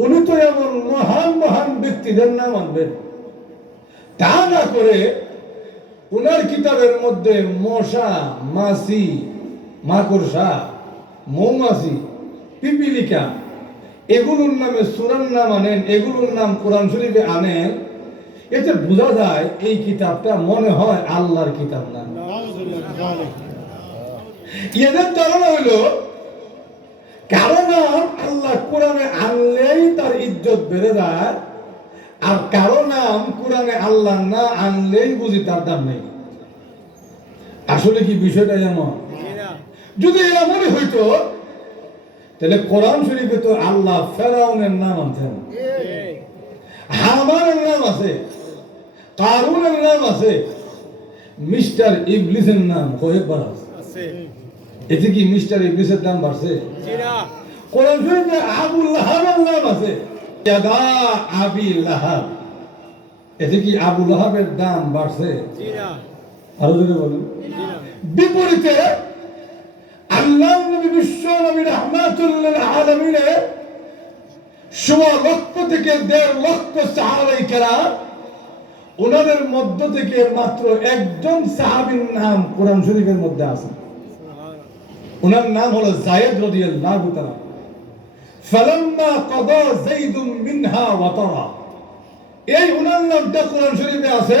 উনি তো এমন মহান মহান ব্যক্তিদের নাম আনবেন তা না করে উনার কিতাবের মধ্যে মশা মাছি মাকড়সা মৌমাছি পিপিলিকা এগুলোর নামে সুরান নাম আনেন এগুলোর নাম কোরআন শরীফে আনেন এতে বোঝা যায় এই কিতাবটা মনে হয় আল্লাহর কিতাব না। এদের ধারণা হইল কারও নাম আল্লাহ কোরআনে আনলেই তার ইজ্জত বেড়ে যায় আর কারও নাম কোরআনে আল্লাহ না আনলেই বুঝি তার দাম নেই। আসলে কি বিষয়টা এমন? যদি হইতো তাহলে কোরআন শরীফে তো আল্লাহ ফেরাউনের নাম আনছেন হামানের নাম আছে কারুনের নাম আছে মিস্টার ইবলিসের নাম কয়েকবার আছে। এতে কি মিস্টার ইবলিসের দাম বাড়ছে? কোরআন শরীফে আবুল লাহাবের নাম আছে। ইয়াদা আবি লাহাব। এতে কি আবু লাহাবের দাম বাড়ছে? আরও জোরে বলুন। বিপরীতে আল্লাহ নবী বিশ্ব নবী রহমাতুল্লাহ আলমিনে সোয়া লক্ষ থেকে দেড় লক্ষ সাহাবাই কেরাম ওনাদের মধ্য থেকে মাত্র একজন সাহাবীর নাম কোরআন শরীফের মধ্যে আছে। ওনার নাম হলো জায়েদ রাদিয়াল্লাহু তাআলা। ফালাম্মা কাদা যাইদুম মিনহা ওয়াতারা। এই ওনার নামটা কোরআন শরীফে আছে,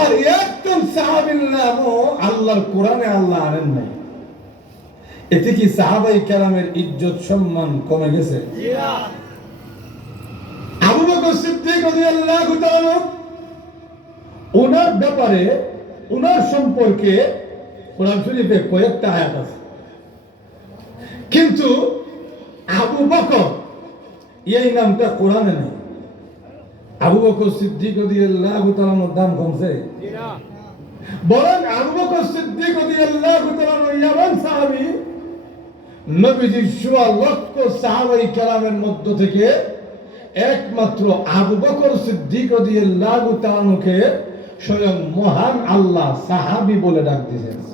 আর একজন সাহাবীর আল্লাহর কোরআনে আল্লাহ আনেন নাই। এতে কি সাহাবাই কেরামের ইজ্জত সম্মান কমে গেছে? আবু বকর সিদ্দিক রাদিয়াল্লাহু তাআলা ওনার ব্যাপারে ওনার সম্পর্কে কোরআন শরীফে কয়েকটা আয়াত আছে। কিন্তু আবু বকর, এই নামটা কোরআনে নেই। আবু বকর সিদ্দিক রাদিয়াল্লাহু তাআলার দাম কমছে। বরং আবু বকর সিদ্দিক তাআলা এমন সাহাবী সোয়া লক্ষ সাহাবাই কেরামের মধ্য থেকে একমাত্র আবু বকর সিদ্দিক রাদিয়াল্লাহু তাআলাকে স্বয়ং মহান আল্লাহ সাহাবি বলে ডাক দিয়েছেন।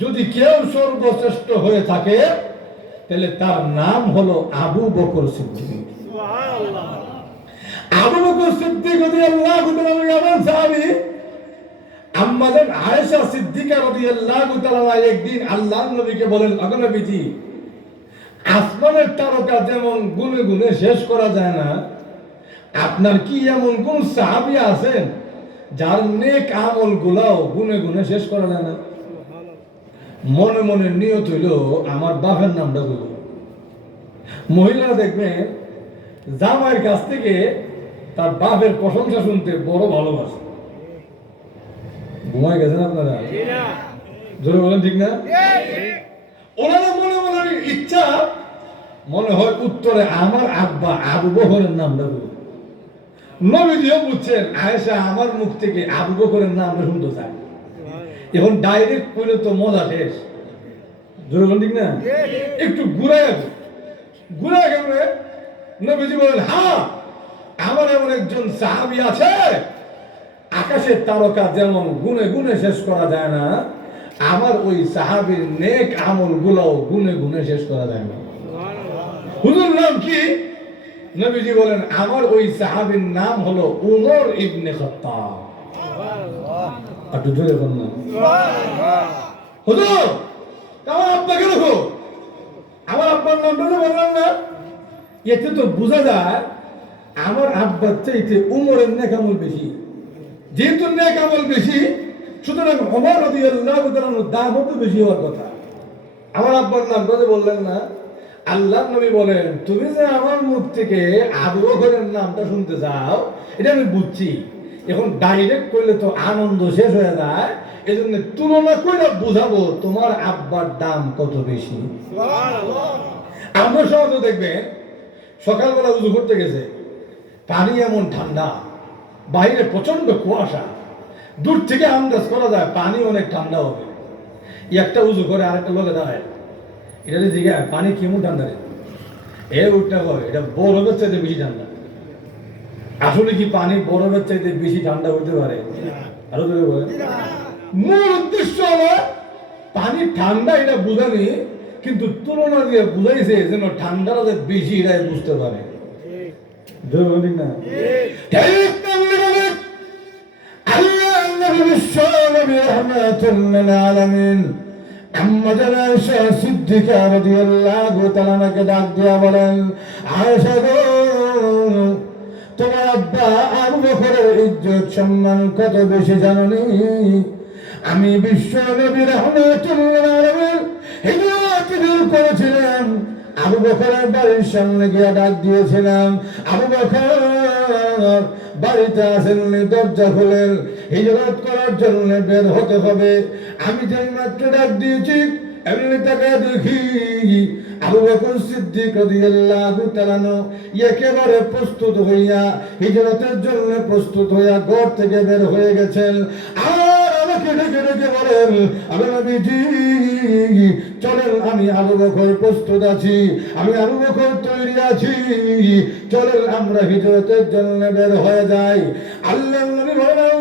যদি কেউ সর্বশ্রেষ্ঠ হয়ে থাকে তাহলে তার নাম হলো আবু বকর সিদ্দিক। আবু বকর সিদ্দিক রাদিয়াল্লাহু তাআলা এমন সাহাবী আম্মাজান আয়েশা সিদ্দিকা রাদিয়াল্লাহু তাআলা একদিন আল্লাহর নবীকে বলেন আগো নবীজি আসমানের তারকা যেমন গুনে গুনে শেষ করা যায় না আপনার কি এমন কোন সাহাবী আছেন যার নেক আমল গুলাও গুনে গুনে শেষ করা যায় না? মনে মনে নিয়ত হইল, আমার বাপের নামটা বলব। মহিলারা দেখবেন, জামাইয়ের কাছ থেকে তার বাপের প্রশংসা শুনতে বড় ভালোবাসে। ঘুমায় গেছেন আপনারা? জোরে বলেন, ঠিক না? ওনারা মনে মনে ইচ্ছা, মনে হয় উত্তরে আমার আব্বা আবু বকরের নামটা বলব। নবীজিও বুঝছেন, আয়েশা আমার মুখ থেকে আবু বকরের নামটা শুনতে চায়। এখন ডাইরেক্ট করলে তো মজা শেষ। জোরে ঠিক না? একটু ঘুরে ঘুরে গেলে নবীজি বলেন হ্যাঁ আমার এমন একজন সাহাবি আছে। আকাশের তারকা যেমন গুনে গুনে শেষ করা যায় না, আমার ওই সাহাবির নেক আমলগুলো গুনে গুনে শেষ করা যায় না। হুজুর নাম কি? নবীজি বলেন, আমার ওই সাহাবীর নাম হলো উমর ইবনে খাত্তাব। একটু জোরে বলুন হুজুর, আমার আব্বাকে দেখো। আমার আব্বার নামটা তো বললাম না। এতে তো বোঝা যায়, আমার আব্বার চাইতে উমরের নেক আমল বেশি। যেহেতু নেক আমল বেশি, সুতরাং অমর রবি আল্লাহ দামও তো বেশি হওয়ার কথা। আমার আব্বার নামটা যে বললেন না, আল্লাহ নবী বলেন, তুমি যে আমার মুখ থেকে আবু বকরের নামটা শুনতে চাও, এটা আমি বুঝছি। এখন ডাইরেক্ট করলে তো আনন্দ শেষ হয়ে যায়। এই জন্য তুলনা করে বুঝাবো তোমার আব্বার দাম কত বেশি। আমরা সহজে দেখবেন সকালবেলা উজু করতে গেছে পানি এমন ঠান্ডা বাইরে প্রচণ্ড কুয়াশা। দূর থেকে আন্দাজ করা যায় পানি অনেক ঠান্ডা হবে। একটা উজু করে আরেকটা লোকে দাঁড়ায়। এটা জিজ্ঞাসা পানি কেমন ঠান্ডা রে? এ উঠটা কয় এটা বরফের চাইতে বেশি ঠান্ডা। আসলে কি পানি বরফের চাইতে বেশি ঠান্ডা হতে পারে আরও ধরে বলেন মূল উদ্দেশ্য আমার পানি ঠান্ডা এটা বুঝানি কিন্তু তুলনা দিয়ে বুঝাইছে যেন ঠান্ডাটা যে বেশি এটা বুঝতে পারে না ডাক দিয়া বলেন আয়েশা গো তোমার আব্বা আবু বকরের ইজ্জত সম্মান কত বেশি জাননি? আমি বিশ্ব নবী রহমাতুল্লাহ করেছিলাম। আবু বকরের বাড়ির সামনে গিয়ে ডাক দিয়েছিলাম, আবু বকর, বাড়িতে আসেননি, দরজা খুলেন, হিজরত করার জন্য বের হতে হবে। আমি যেই মাত্র ডাক দিয়েছি এমনি তাকে দেখি আবু বকর সিদ্দিক রাদিয়াল্লাহু তাআলা একেবারে প্রস্তুত হইয়া হিজরতের জন্য প্রস্তুত হইয়া ঘর থেকে বের হয়ে গেছেন। আর আমাকে ডেকে ডেকে বলেন আমি চলেন, আমি আবু বকর প্রস্তুত আছি, আমি আবু বকর তৈরি আছি। চলেন, আমরা হিজরতের জন্য বের হয়ে যাই। আল্লাহ নবী বলেন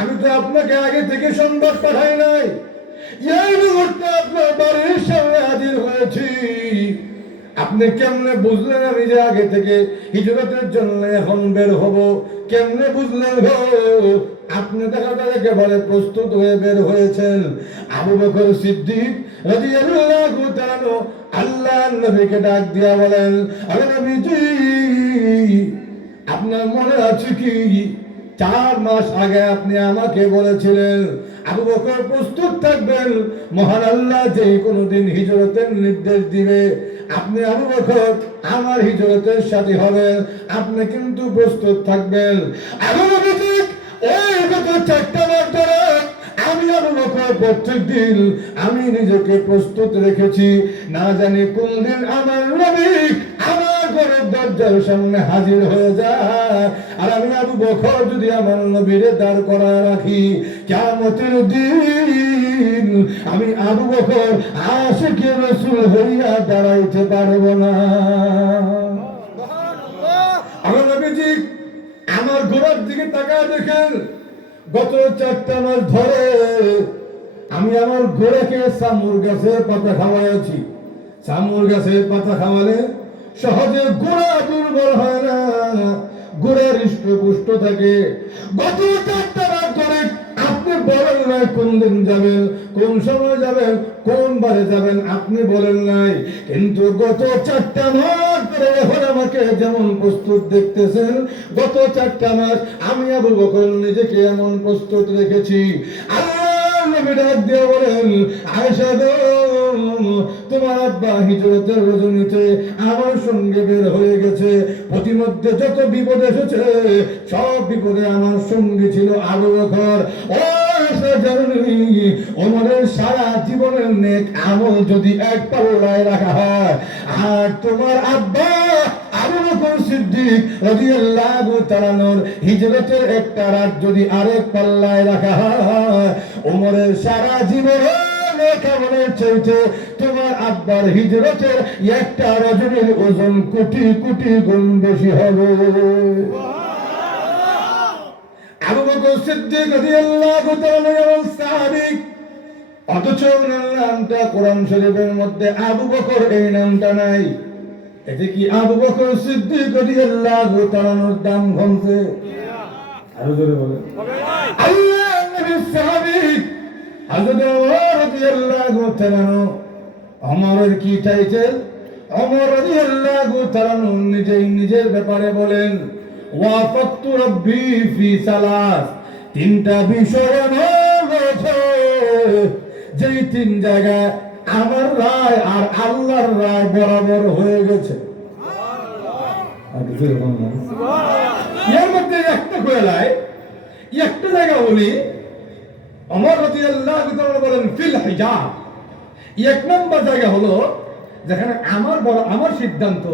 আমি তো আপনাকে আগে থেকে সংবাদ পাঠাই নাই। এই মুহূর্তে আপনার বাড়ির সামনে হাজির হয়েছি। আপনি কেমনে বুঝলেন আমি যে আগে থেকে হিজরতের জন্য এখন বের হব? কেমনে বুঝলেন গো? আপনি দেখা বলে প্রস্তুত হয়ে বের হয়েছেন। আবু বকর সিদ্দিক তাআলা নবীকে ডাক দিয়া বলেন, আরে আপনার মনে আছে কি? চার মাস আগে আপনি আমাকে বলেছিলেন আবু বকর প্রস্তুত থাকবেন। মহান আল্লাহ যে কোনো দিন হিজরতের নির্দেশ দিবে। আপনি আবু বকর, আমার হিজরতের সাথে হবেন। আপনি কিন্তু প্রস্তুত থাকবেন। আবু বকর চারটা আমি প্রত্যেক দিন আমি নিজেকে প্রস্তুত রেখেছি। না জানি কোন দিন আমার নবী আমার ঘরের দরজার সামনে হাজির হয়ে যায়। আর আমি আবু বকর যদি আমার নবীরে দাঁড় করা রাখি কিয়ামতের দিন আমি আবু বকর আশিকে রসুল হইয়া দাঁড়াইতে পারব না। আমার নবীজি আমার ঘোড়ার দিকে তাকায় দেখেন গত চারটা মাস ধরে আমি আমার ঘোড়াকে সামুর গাছের পাতা খাওয়াইছি সামুর গাছের পাতা খাওয়ালে সহজে ঘোড়া দুর্বল হয় না। ঘোড়ার পুষ্ট থাকে। গত চারটা মাস ধরে আপনি বলেন নাই কোন দিন যাবেন, কোন সময় যাবেন, কোন বারে যাবেন, আপনি বলেন নাই। কিন্তু গত চারটা মাস ধরে এখন আমাকে যেমন প্রস্তুত দেখতেছেন, গত চারটা মাস আমি আবু বকর নিজেকে এমন প্রস্তুত রেখেছি। আল্লাহ নবী ডাক দিয়ে বলেন, আয়েশা গো তোমার আব্বা হিজরতের রজনীতে আমার সঙ্গে বের হয়ে গেছে। যত বিপদ এসেছে, সব বিপদে আমার ছিল আর তোমার আব্বা সিদ্দিক হিজরতের একটা রাত যদি আরেক পাল্লায় রাখা হয় ওমরের সারা জীবনের কেমনের চাইতে তোমার আব্বার হিজরতের একটা রজনীর ওজন কোটি কোটি গুণ বেশি হবে। আবু বকর সিদ্দিক রাদিয়াল্লাহু তাআলা এমন সাহাবী অথচ ওনার নামটা কোরআন শরীফের মধ্যে আবু বকর এই নামটা নাই। এতে কি আবু বকর সিদ্দিক রাদিয়াল্লাহু তাআলার দাম কমছে আরও জোরে বলেন। আল্লাহ নবীর সাহাবী হযরত রাদিয়াল্লাহু তাআলা ওমরের কি টাইটেল ওমর রাদিয়াল্লাহু তাআলা নিজেই নিজের ব্যাপারে বলেন ওয়াফাকতু রাব্বি ফি সালাস তিনটা বিষয় যেই তিন জায়গায় আমার রায় আর আল্লাহর রায় বরাবর হয়ে গেছে। এর মধ্যে একটা কয়লায় একটা জায়গা বলি অমর রতি আল্লাহ বলেন, ফিল হিজাব। এক নম্বর জায়গা হলো যেখানে আমার বড়, আমার সিদ্ধান্ত,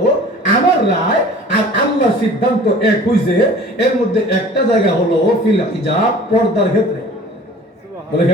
আমার রায় আর আল্লাহর সিদ্ধান্ত এক হইছে। এর মধ্যে একটা জায়গা হলো ফিল হিজাব, পর্দার ক্ষেত্রে। বলে